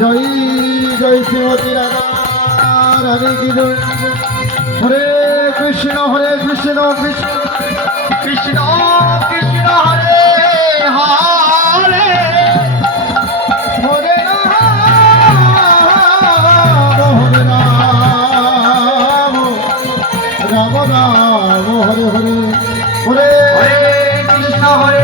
Joy Joy Shrimati Radha Radhe Krishna. Hare Krishna Hare Krishna Krishna Krishna Krishna Hare Hare Hare Ram Ram Ram Hare Hare Hare Hare Krishna Hare